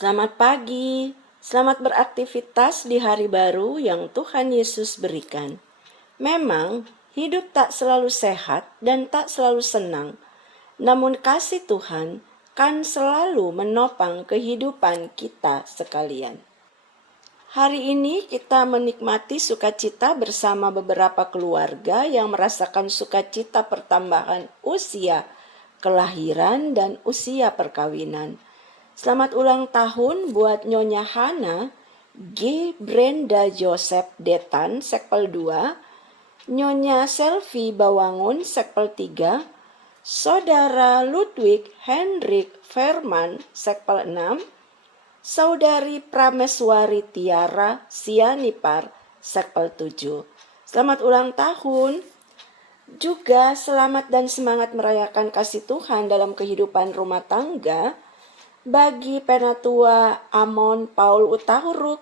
Selamat pagi, selamat beraktivitas di hari baru yang Tuhan Yesus berikan. Memang hidup tak selalu sehat dan tak selalu senang, namun kasih Tuhan kan selalu menopang kehidupan kita sekalian. Hari ini kita menikmati sukacita bersama beberapa keluarga yang merasakan sukacita pertambahan usia kelahiran dan usia perkawinan. Selamat ulang tahun buat Nyonya Hana G. Brenda Joseph Detan, Sekpel 2, Nyonya Selvi Bawangun, Sekpel 3, Saudara Ludwig Hendrik Verman, Sekpel 6, Saudari Prameswari Tiara Sianipar, Sekpel 7. Selamat ulang tahun. Juga selamat dan semangat merayakan kasih Tuhan dalam kehidupan rumah tangga bagi Penatua Amon Paul Utahuruk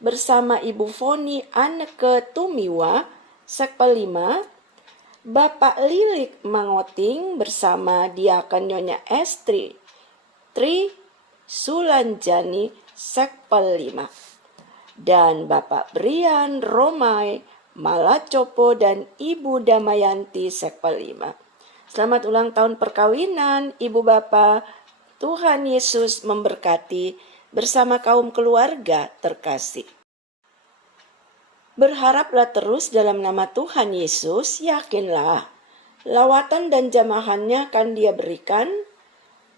bersama Ibu Foni Anneke Tumiwa, Sekpel 5, Bapak Lilik Mangoting bersama Diakan Nyonya Estri Tri Sulanjani, Sekpel 5, dan Bapak Brian Romai Malacopo dan Ibu Damayanti, Sekpel 5. Selamat ulang tahun perkawinan Ibu Bapak. Tuhan Yesus memberkati bersama kaum keluarga terkasih. Berharaplah terus dalam nama Tuhan Yesus, yakinlah lawatan dan jamahannya akan Dia berikan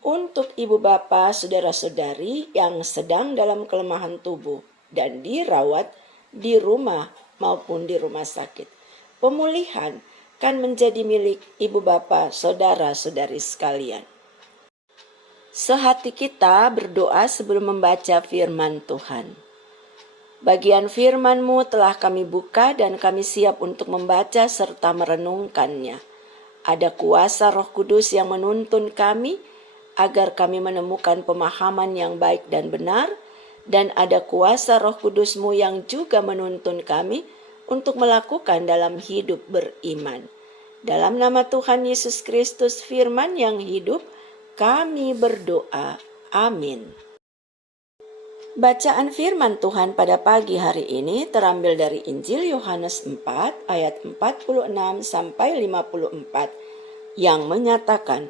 untuk ibu bapa, saudara-saudari yang sedang dalam kelemahan tubuh dan dirawat di rumah maupun di rumah sakit. Pemulihan kan menjadi milik ibu bapa, saudara-saudari sekalian. Sehati kita berdoa sebelum membaca firman Tuhan. Bagian firman-Mu telah kami buka dan kami siap untuk membaca serta merenungkannya. Ada kuasa Roh Kudus yang menuntun kami agar kami menemukan pemahaman yang baik dan benar, dan ada kuasa Roh Kudus-Mu yang juga menuntun kami untuk melakukan dalam hidup beriman. Dalam nama Tuhan Yesus Kristus, firman yang hidup, kami berdoa. Amin. Bacaan firman Tuhan pada pagi hari ini terambil dari Injil Yohanes 4 ayat 46 sampai 54 yang menyatakan,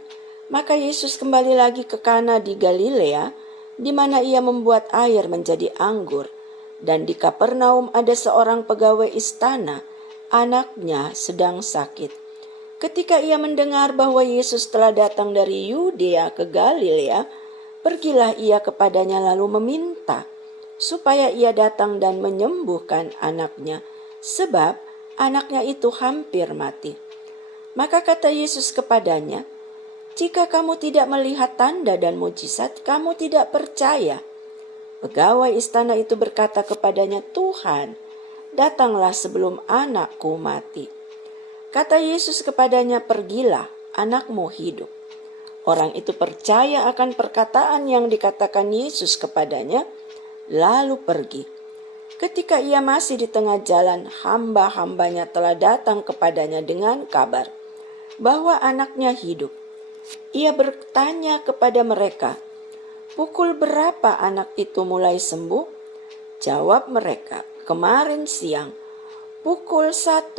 maka Yesus kembali lagi ke Kana di Galilea, di mana ia membuat air menjadi anggur. Dan di Kapernaum ada seorang pegawai istana, anaknya sedang sakit. Ketika ia mendengar bahwa Yesus telah datang dari Yudea ke Galilea, pergilah ia kepadanya lalu meminta supaya ia datang dan menyembuhkan anaknya, sebab anaknya itu hampir mati. Maka kata Yesus kepadanya, jika kamu tidak melihat tanda dan mujizat, kamu tidak percaya. Pegawai istana itu berkata kepadanya, Tuhan, datanglah sebelum anakku mati. Kata Yesus kepadanya, pergilah, anakmu hidup. Orang itu percaya akan perkataan yang dikatakan Yesus kepadanya, lalu pergi. Ketika ia masih di tengah jalan, hamba-hambanya telah datang kepadanya dengan kabar bahwa anaknya hidup. Ia bertanya kepada mereka, pukul berapa anak itu mulai sembuh? Jawab mereka, kemarin siang. Pukul 1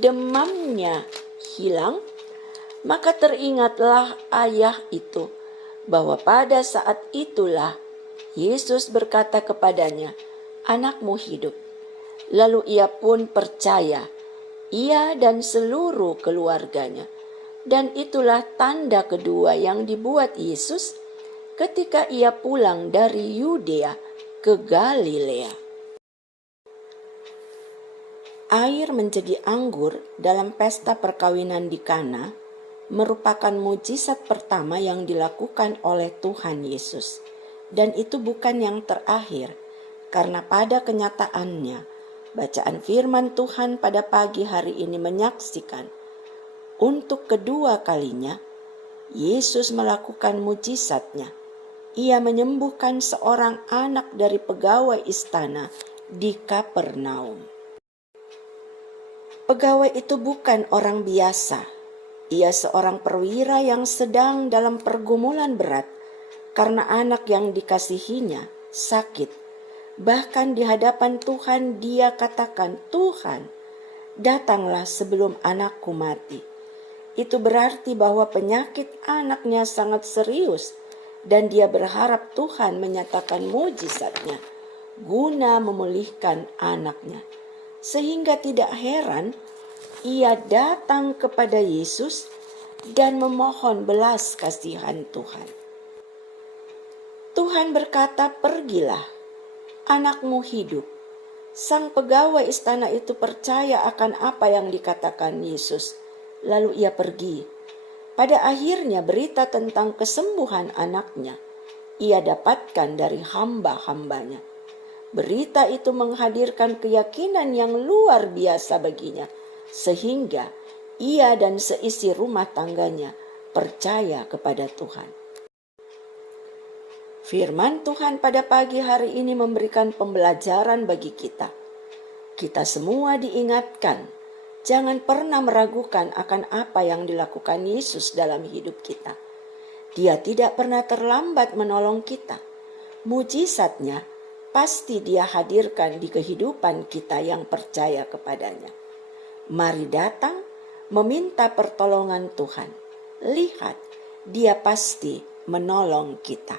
demamnya hilang. Maka teringatlah ayah itu bahwa pada saat itulah Yesus berkata kepadanya, anakmu hidup. Lalu ia pun percaya, ia dan seluruh keluarganya. Dan itulah tanda kedua yang dibuat Yesus ketika ia pulang dari Yudea ke Galilea. Air menjadi anggur dalam pesta perkawinan di Kana merupakan mujizat pertama yang dilakukan oleh Tuhan Yesus. Dan itu bukan yang terakhir, karena pada kenyataannya, bacaan firman Tuhan pada pagi hari ini menyaksikan, untuk kedua kalinya, Yesus melakukan mujizatnya. Ia menyembuhkan seorang anak dari pegawai istana di Kapernaum. Pegawai itu bukan orang biasa. Ia seorang perwira yang sedang dalam pergumulan berat karena anak yang dikasihinya sakit. Bahkan di hadapan Tuhan dia katakan, "Tuhan, datanglah sebelum anakku mati." Itu berarti bahwa penyakit anaknya sangat serius dan dia berharap Tuhan menyatakan mujizatnya guna memulihkan anaknya. Sehingga tidak heran ia datang kepada Yesus dan memohon belas kasihan Tuhan. Tuhan berkata, "Pergilah, anakmu hidup." Sang pegawai istana itu percaya akan apa yang dikatakan Yesus. Lalu ia pergi. Pada akhirnya berita tentang kesembuhan anaknya ia dapatkan dari hamba-hambanya. Berita itu menghadirkan keyakinan yang luar biasa baginya, sehingga ia dan seisi rumah tangganya percaya kepada Tuhan. Firman Tuhan pada pagi hari ini memberikan pembelajaran bagi kita. Kita semua diingatkan, jangan pernah meragukan akan apa yang dilakukan Yesus dalam hidup kita. Dia tidak pernah terlambat menolong kita. Mujizatnya pasti Dia hadirkan di kehidupan kita yang percaya kepadanya. Mari datang meminta pertolongan Tuhan. Lihat, Dia pasti menolong kita.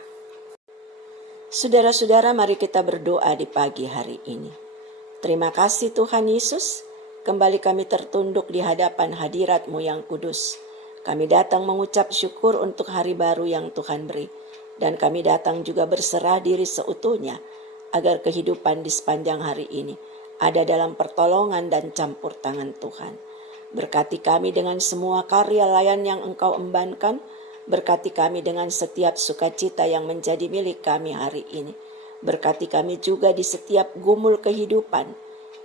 Saudara-saudara, mari kita berdoa di pagi hari ini. Terima kasih Tuhan Yesus, kembali kami tertunduk di hadapan hadirat-Mu yang kudus. Kami datang mengucap syukur untuk hari baru yang Tuhan beri. Dan kami datang juga berserah diri seutuhnya, agar kehidupan di sepanjang hari ini ada dalam pertolongan dan campur tangan Tuhan. Berkati kami dengan semua karya layan yang Engkau embankan. Berkati kami dengan setiap sukacita yang menjadi milik kami hari ini. Berkati kami juga di setiap gumul kehidupan.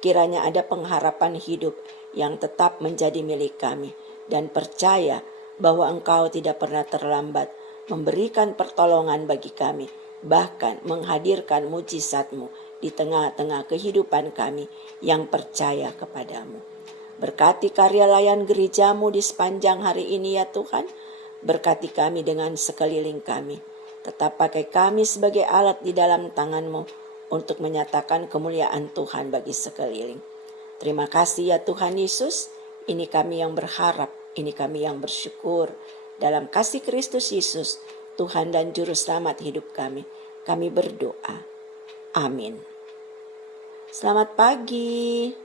Kiranya ada pengharapan hidup yang tetap menjadi milik kami. Dan percaya bahwa Engkau tidak pernah terlambat memberikan pertolongan bagi kami. Bahkan menghadirkan mujizat-Mu di tengah-tengah kehidupan kami yang percaya kepadamu. Berkati karya layan gereja-Mu di sepanjang hari ini ya Tuhan. Berkati kami dengan sekeliling kami. Tetap pakai kami sebagai alat di dalam tangan-Mu untuk menyatakan kemuliaan Tuhan bagi sekeliling. Terima kasih ya Tuhan Yesus. Ini kami yang berharap, ini kami yang bersyukur. Dalam kasih Kristus Yesus, Tuhan dan Juru Selamat hidup kami berdoa. Amin. Selamat pagi.